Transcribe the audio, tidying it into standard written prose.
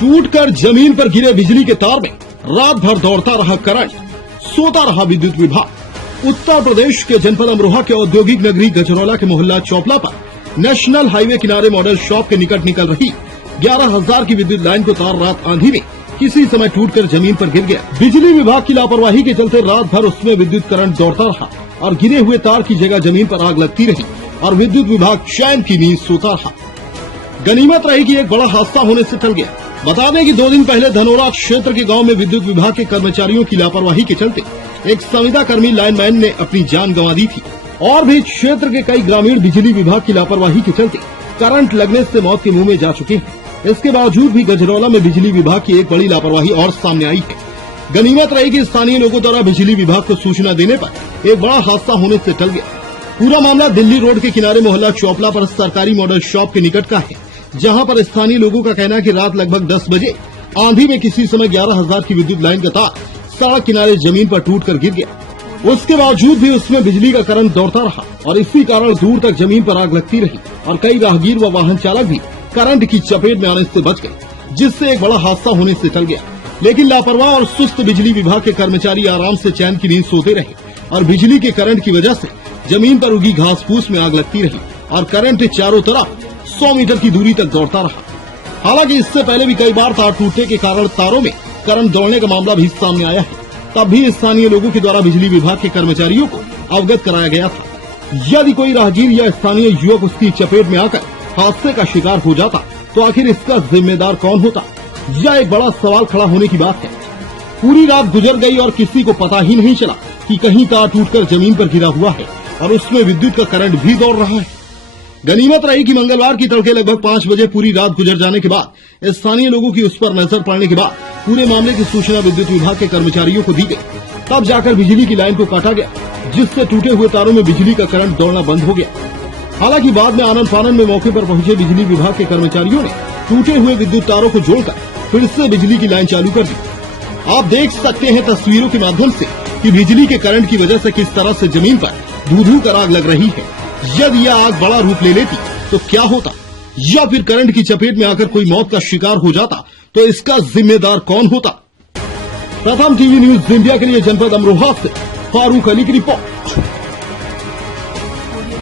टूटकर जमीन पर गिरे बिजली के तार में रात भर दौड़ता रहा करंट, सोता रहा विद्युत विभाग। उत्तर प्रदेश के जनपद अमरोहा के औद्योगिक नगरी गजरौला के मोहल्ला चौपला पर नेशनल हाईवे किनारे मॉडल शॉप के निकट निकल रही 11,000 की विद्युत लाइन को तार रात आंधी में किसी समय टूटकर जमीन पर गिर गया। बिजली विभाग की लापरवाही के चलते रात भर उसमें विद्युत करंट दौड़ता रहा और गिरे हुए तार की जगह जमीन पर आग लगती रही और विद्युत विभाग चैन की नींद सोता रहा। गनीमत रही कि एक बड़ा हादसा होने से टल गया। बता दें कि 2 दिन पहले धनोरा क्षेत्र के गांव में विद्युत विभाग के कर्मचारियों की लापरवाही के चलते एक संविदा कर्मी लाइनमैन ने अपनी जान गंवा दी थी और भी क्षेत्र के कई ग्रामीण बिजली विभाग की लापरवाही के चलते करंट लगने से मौत के मुंह में जा चुके हैं। इसके बावजूद भी गजरौला में बिजली विभाग की एक बड़ी लापरवाही और सामने आई है। गनीमत रही कि स्थानीय लोगों द्वारा बिजली विभाग को सूचना देने पर एक बड़ा हादसा होने से टल गया। पूरा मामला दिल्ली रोड के किनारे मोहल्ला चौपला पर सरकारी मॉडल शॉप के निकट का है, जहां पर स्थानीय लोगों का कहना है कि रात लगभग 10 बजे आंधी में किसी समय 11,000 की विद्युत लाइन का तार सड़क किनारे जमीन पर टूटकर गिर गया। उसके बावजूद भी उसमें बिजली का करंट दौड़ता रहा और इसी कारण दूर तक जमीन पर आग लगती रही और कई राहगीर व वाहन चालक भी करंट की चपेट में आने से बच गए, जिससे एक बड़ा हादसा होने से टल गया। लेकिन लापरवाह और सुस्त बिजली विभाग के कर्मचारी आराम से चैन की नींद सोते रहे और बिजली के करंट की वजह से जमीन पर उगी घास फूस में आग लगती रही और करंट चारों तरफ 100 मीटर की दूरी तक दौड़ता रहा। हालांकि इससे पहले भी कई बार तार टूटने के कारण तारों में करंट दौड़ने का मामला भी सामने आया है। तब भी स्थानीय लोगों के द्वारा बिजली विभाग के कर्मचारियों को अवगत कराया गया था। यदि कोई राहगीर या स्थानीय युवक उसकी चपेट में आकर हादसे का शिकार हो जाता तो आखिर इसका जिम्मेदार कौन होता? यह एक बड़ा सवाल खड़ा होने की बात है। पूरी रात गुजर गई और किसी को पता ही नहीं चला कि कहीं तार टूटकर जमीन पर गिरा हुआ है और उसमें विद्युत का करंट भी दौड़ रहा है। गनीमत रही कि मंगलवार की तड़के लगभग 5 बजे पूरी रात गुजर जाने के बाद स्थानीय लोगों की उस पर नजर पड़ने के बाद पूरे मामले की सूचना विद्युत विभाग के कर्मचारियों को दी गई। तब जाकर बिजली की लाइन को काटा गया, जिससे टूटे हुए तारों में बिजली का करंट दौड़ना बंद हो गया। हालांकि बाद में आनन फानन में मौके पर पहुंचे बिजली विभाग के कर्मचारियों ने टूटे हुए विद्युत तारों को जोड़कर फिर से बिजली की लाइन चालू कर दी। आप देख सकते हैं तस्वीरों के माध्यम से कि बिजली के करंट की वजह से किस तरह से जमीन पर धू-धू कर आग लग रही है। यदि यह आग बड़ा रूप ले लेती तो क्या होता, या फिर करंट की चपेट में आकर कोई मौत का शिकार हो जाता तो इसका जिम्मेदार कौन होता? प्रथम टीवी न्यूज इंडिया के लिए जनपद अमरोहा से फारूक अली की रिपोर्ट।